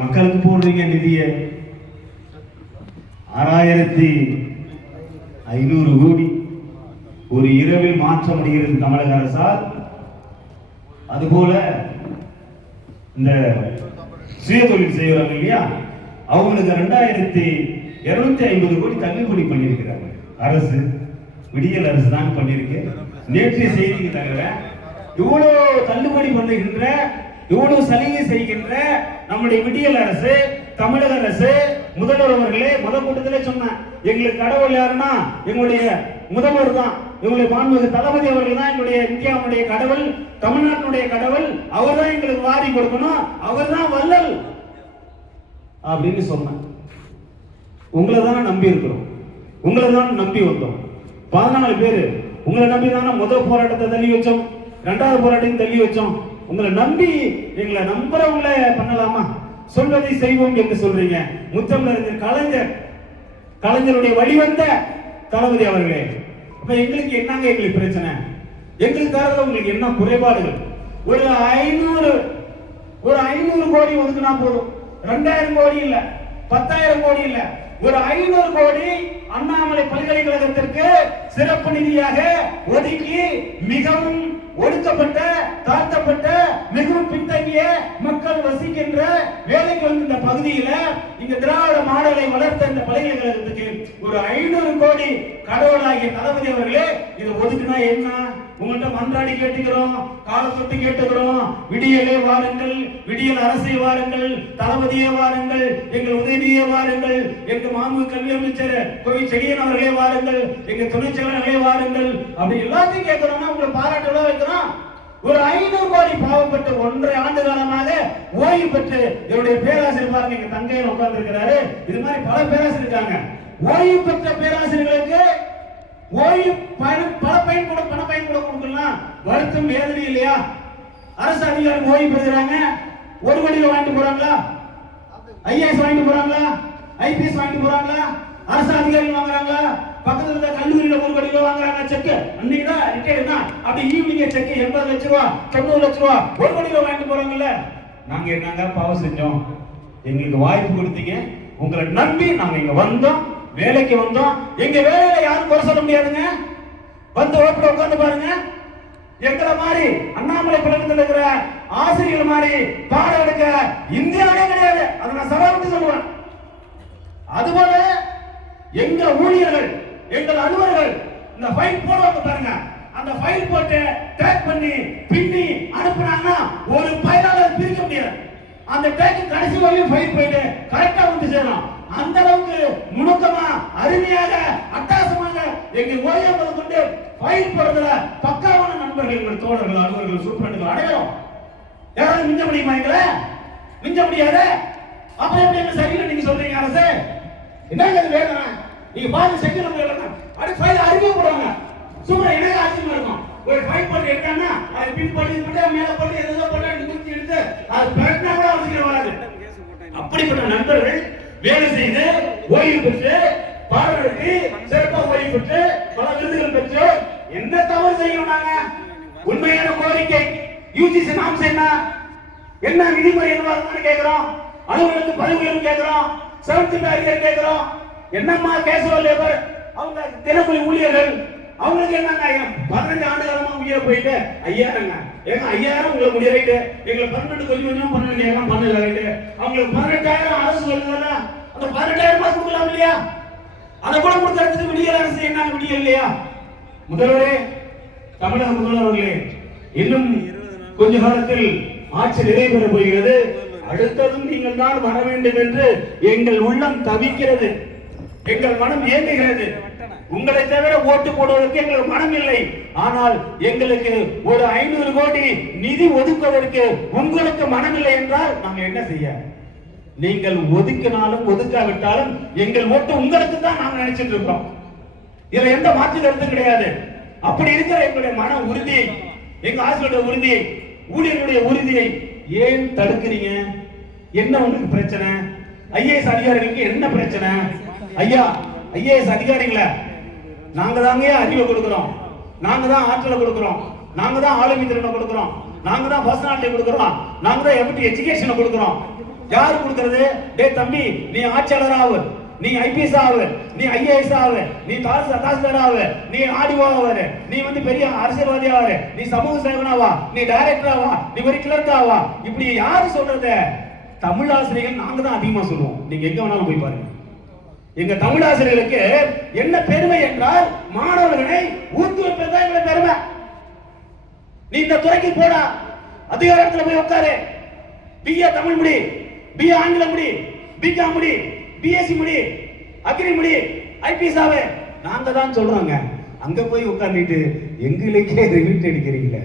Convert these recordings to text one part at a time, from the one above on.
மக்களுக்கு போடுறீங்க நிதியை 6500 கோடி ஒரு இரவில் மாற்ற முடிகிறது தமிழக அரசால். அதுபோல இந்த சுய தொழில் செய்யறாங்க இல்லையா, அவங்களுக்கு 2250 கோடி தள்ளுபடி பண்ணியிருக்கிறாங்க அரசு. விடியல் அரசு தான் பண்ணியிருக்கு. நேற்றைய செய்திக்கு தவிர இவ்வளவு தள்ளுபடி பண்ணுகின்ற, இவ்வளவு சலுகை செய்கின்ற நம்முடைய விடியல் அரசு, தமிழக அரசு, முதல்வர் அவர்களே முதல் கூட்டத்திலே சொன்ன, எங்களுக்கு கடவுள் யாருன்னா எங்களுடைய முதல்வர் தான், எங்களுடைய மாண்புமிகு தளபதி அவர்கள் தான் எங்களுடைய இந்தியாவுடைய கடவுள், தமிழ்நாட்டுடைய கடவுள், அவர் தான் எங்களுக்கு வாரி கொடுக்கணும், அவர் தான் வல்லல் அப்படின்னு சொன்னேன். உங்களை தானே நம்பி இருக்கிறோம், உங்களை தான் நம்பி வந்தோம். 14 பேர் உங்களை நம்பி தானே முதல் போராட்டத்தை தள்ளி வச்சோம், 2வது போராட்டத்தையும் தள்ளி வச்சோம். உங்களை நம்பி எங்களை நம்புறவங்களை பண்ணலாமா? சொல்வதை செய்வோம் என்று சொல்றீங்க. முத்தமிழறிஞர் கலைஞருடைய வழிவந்த தளபதி அவர்களே, அப்ப எங்களுக்கு என்னங்க எங்களுக்கு பிரச்சனை? எங்களுக்கு தரது உங்களுக்கு என்ன குறைபாடுகள்? ஒரு 500 கோடி ஒதுக்குனா போதும். 2000 கோடி இல்ல, 10,000 கோடி இல்ல, ஒரு 500 கோடி அண்ணாமலை பல்கலைக்கழகத்திற்கு சிறப்பு நிதியாக ஒதுக்கி மிகவும் ஒடுக்கப்பட்ட, தாழ்த்தப்பட்ட, மிகவும் பின்தங்கிய மக்கள் வசிக்கின்ற, வேலைக்கு வந்து இந்த பகுதியில இங்க திராவிட மாடலை வளர்த்த இந்த பல்கலைக்கழகத்துக்கு ஒரு 500 கோடி கடவுளாகிய தளபதி அவர்களே, இது ஒதுக்குனா என்ன? உங்கள்கிட்ட மன்றாடி கேட்டுக்கிறோம், கால தொட்டு கேட்டுக்கிறோம். விடியலே வாருங்கள், விடியல் அரசை வாருங்கள், தளபதியே வாருங்கள், எங்கள் உதவியே வாருங்கள், எங்கள் மாண்பு கல்வி அமைச்சர் கோவை செடியன் அவர்களே வாருங்கள், எங்க துணை செயலாளர்களே வாருங்கள், அப்படி எல்லாத்தையும் கேட்கிறோம்னா உங்களை பாராட்டுல வைக்கிறோம். ஒரு 500 கோடி பாவப்பட்டு 1.5 ஆண்டு காலமாக ஓய்வு பெற்று என்னுடைய பேராசிரியர் பாருங்க, எங்க தங்கையில் உட்கார்ந்து இருக்கிறாரு. இது மாதிரி பல பேராசிரியர் இருக்காங்க. ஓய்வு பெற்ற பேராசிரியர்களுக்கு ஓய்வு பண பயன் கொடுக்கலாம். வருத்தம் வேதனை இல்லையா? அரசு அதிகாரிகள் ஓய்வு பெறுகிறாங்க, 1 கோடியில வாங்கிட்டு போறாங்களா? ஐஏஎஸ் வாங்கிட்டு போறாங்களா? ஐபிஎஸ் வாங்கிட்டு போறாங்களா? அரசு அதிகாரிகள் வாங்குறாங்களா? பக்கத்துல இருந்த கல்லூரியில 1 கோடியில வாங்குறாங்க செக். அன்னைக்கு தான் ரிட்டையர்ட் தான், அப்படி ஈவினிங் செக் 80 லட்சம் ரூபா, 90 லட்சம் ரூபா 1 கோடியில வாங்கிட்டு போறாங்கல்ல. நாங்க என்னங்க பாவம் செஞ்சோம்? எங்களுக்கு வாய்ப்பு கொடுத்தீங்க, உங்களை நம்பி நாங்க இங்க வந்தோம், வேலைக்கு வந்தோம். எங்க வேலையில யாரும் குறை சொல்ல முடியாதுங்க. வந்து ஓப்பட உட்கார்ந்து பாருங்க. எங்களை மாதிரி அண்ணாமலை பல்கலைக்கழகத்தில் இருக்கிற ஆசிரியர்கள் மாதிரி பாடம் எடுக்க இந்தியாவிலே கிடையாது. அதை நான் சவாலுக்கு சொல்லுவேன். அதுபோல எங்க ஊழியர்கள், எங்கள் அலுவலர்கள் இந்த ஃபைல் போடுவாங்க பாருங்க, அந்த ஃபைல் போட்டு டேக் பண்ணி பின்னி அனுப்புனாங்கன்னா ஒரு ஃபைலால பிரிக்க முடியாது. அந்த டேக் கடைசி வரையும் ஃபைல் போயிட்டு கரெக்டா வந்து சேரும். அந்த அளவுக்கு நுணுக்கமா, அருமையாக, அட்டகாசமாக எங்க ஓய்வு கொண்டு ஃபைல் போடுறதுல பக்காவான நண்பர்கள், எங்கள் தோழர்கள், அலுவலர்கள், சூப்பரண்டுகள் அனைவரும். யாராவது மிஞ்ச முடியுமா? எங்களை மிஞ்ச முடியாது. அப்புறம் எப்படி சரியில்லை நீங்க சொல்றீங்க? அரசு என்னங்க இது வேலை? நீங்க பாருங்க, செக்யூர் வேலை அப்படி ஃபைல் அறிவிக்க போடுவாங்க. சூப்பர், எனக்கு ஆச்சரியமா இருக்கும். ஒரு ஃபைல் போட்டு எடுத்தாங்கன்னா அதை பின் பண்ணி மேல போட்டு எதோ போட்டு குடிச்சு எடுத்து அது பிரச்சனை கூட அவசியம் வராது. அப்படிப்பட்ட நண்பர்கள் வேலை செய்து ஓய்வு பெற்று பாராட்டி சிறப்பாக ஓய்வு பெற்று பல விருதுகள் பெற்று என்ன தவறு செய்யணும்? நாங்க உண்மையான கோரிக்கை யூஜிசி நாம்ஸ் என்ன விதிமுறை என்ன கேட்கிறோம். அலுவலருக்கு பதவி கேட்கிறோம், 7th அறிஞர் கேட்கிறோம். என்னம்மா கேசுவல் லேபர் அவங்க தினக்கூலி ஊழியர்கள் அவங்களுக்கு என்னங்க 15 ஆண்டு காலமா உயிரை போயிட்டு 5000ங்க. ஏங்க 5000 உங்களுக்கு முடிய ரைட்டு, எங்களுக்கு 12 கொஞ்சம் 12 பண்ணல ரைட்டு. அவங்களுக்கு 18,000 அரசு சொல்லுதுல, அந்த 18,000 கொடுக்கலாம் இல்லையா? அதை கூட கொடுக்கறதுக்கு விடியல் அரசு என்ன விடியல் இல்லையா? முதல்வரே, தமிழக முதல்வர்களே, இன்னும் கொஞ்ச காலத்தில் ஆட்சி நிறைவேற போகிறது. அடுத்ததும் நீங்கள் தான் வர வேண்டும் என்று எங்கள் உள்ளம் தவிக்கிறது, எங்கள் மனம் ஏங்குகிறது. உங்களை தவிர ஓட்டு போடுவதற்கு எங்களுக்கு மனம் இல்லை. ஆனால் எங்களுக்கு ஒரு 500 கோடி நிதி ஒதுக்குவதற்கு உங்களுக்கு மனம் இல்லை என்றால் நாங்கள் என்ன செய்ய? நீங்கள் ஒதுக்கினாலும் ஒதுக்காவிட்டாலும் எங்கள் ஓட்டு உங்களுக்கு தான் நாங்கள் நினைச்சிட்டு இருக்கோம். இதுல எந்த மாற்று கருத்து கிடையாது. அப்படி இருக்கிற எங்களுடைய மன உறுதியை, எங்க ஆசிரியருடைய உறுதியை, ஊழியர்களுடைய உறுதியை ஏன் தடுக்கிறீங்க? என்ன உங்களுக்கு பிரச்சனை? ஐஏஎஸ் அதிகாரிகளுக்கு என்ன பிரச்சனை? ஐயா, ஐஏஎஸ் அதிகாரிகளை நாங்க தாங்க அறிவை கொடுக்கிறோம், நாங்க தான் ஆற்றலை கொடுக்கிறோம், நாங்க தான் ஆளுமை திறனை கொடுக்கிறோம், நாங்க தான் பர்சனாலிட்டி கொடுக்கிறோம், நாங்க தான் எப்படி எஜுகேஷனை கொடுக்கிறோம். யார் கொடுக்கிறது? டே தம்பி, நீ ஆட்சியாளர் ஆவு, நீ ஐபிஎஸ் ஆவு, நீ ஐஏஎஸ் ஆவு, நீ தாசில்தார் ஆவு, நீ ஆடிஓ ஆவு, நீ பெரிய அரசியல்வாதி ஆவு, நீ சமூக சேவனாவா, நீ டைரக்டர் ஆவா, நீ ஒரு கிளர்க் ஆவா. இப்படி யாரு சொல்றது? தமிழ் ஆசிரியர்கள் நாங்க தான் அதிகமா சொல்லுவோம். நீங்க எங்க வேணாலும் போய் பாருங்க. எங்க தமிழ் ஆசிரியர்களுக்கு என்ன பெருமை என்றால் மாணவர்களை ஊக்குவிப்பது தான் எங்களை பெருமை. நீ இந்த துறைக்கு போடா, அதிகாரத்துல போய் உட்காரு, பிஏ தமிழ் முடி, பிஏ ஆங்கிலம் முடி, பிகாம் முடி, பிஎஸ்சி முடி, அக்ரி முடி, ஐபிஎஸ் ஆவே. நாங்க தான் சொல்றோங்க. அங்க போய் உட்கார்ந்துட்டு எங்களுக்கே ரிவிட் அடிக்கிறீங்களே,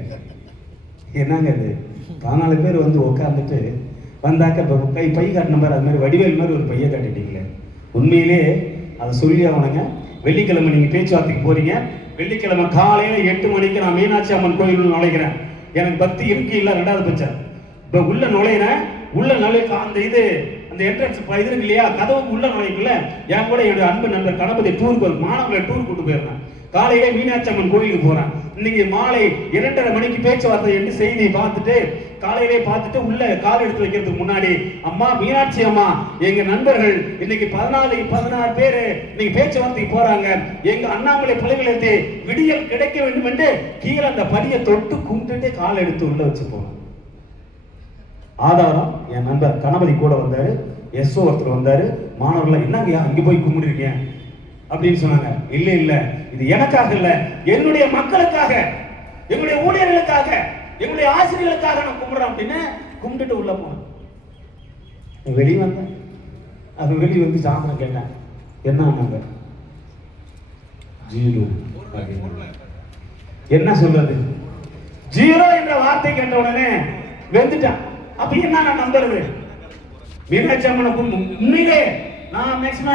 என்னங்க இது? 14 பேர் உட்கார்ந்துட்டு வந்தாக்க பை காட்டின மாதிரி, அது மாதிரி வடிவேல் மாதிரி ஒரு பைய காட்டிட்டீங்களே. உண்மையிலே அதை சொல்லி ஆகணுங்க. வெள்ளிக்கிழமை நீங்க பேச்சுவார்த்தைக்கு போறீங்க. வெள்ளிக்கிழமை காலையில 8 மணிக்கு நான் மீனாட்சி அம்மன் கோயில் நுழைகிறேன். எனக்கு பக்தி இருக்கு இல்ல, 2வது பட்சம். இப்ப உள்ள நுழையிறேன். உள்ள நுழைக்க அந்த அந்த என்ட்ரன்ஸ் இது இருக்கு இல்லையா, கதவுக்கு உள்ள நுழைக்கல. என் கூட என்னுடைய அன்பு நண்பர் கணபதி டூருக்கு மாணவர்களை டூர் கூட்டு போயிருந்தேன். காலையிலே மீனாட்சி அம்மன் கோயிலுக்கு போறேன். இன்னைக்கு மாலை 2:30 மணிக்கு பேச்சுவார்த்தை என்று செய்தி பார்த்துட்டு காலையிலே பார்த்துட்டு உள்ள கால் எடுத்து வைக்கிறதுக்கு முன்னாடி, அம்மா மீனாட்சி அம்மா, எங்க நண்பர்கள் இன்னைக்கு 16 பேரு இன்னைக்கு பேச்சுவார்த்தைக்கு போறாங்க. எங்க அண்ணாமலை பல்கலைக்கழகத்தை விடியல் கிடைக்க வேண்டும் என்று கீழே அந்த படியை தொட்டு கும்பிட்டுட்டு கால் எடுத்து உள்ள வச்சு போனோம். ஆதாரம் என் நண்பர் கணபதி கூட வந்தாரு, எஸ்ஓ ஒருத்தர் வந்தாரு. மாணவர்கள் என்னங்க அங்க போய் கும்பிடுறீங்க அப்படின்னு சொன்னாங்க. இல்ல இல்ல, இது எனக்காக இல்ல, என்னுடைய மக்களுக்காக, எங்களுடைய ஊழியர்களுக்காக, எங்களுடைய ஆசிரியர்களுக்காக நான் கும்பிடுறேன் அப்படின்னு கும்பிட்டுட்டு உள்ள போனேன். வெளியே வந்தேன். அது வெளியே வந்து சாப்பிட கேட்டேன், என்ன ஆனாங்க? 0. என்ன சொல்றது? 0 என்ற வார்த்தை கேட்ட உடனே வெந்துட்டான். அப்ப என்ன நான் நம்புறது? மீனாட்சி அம்மனை உண்மையிலே நான் மேக்சிமம்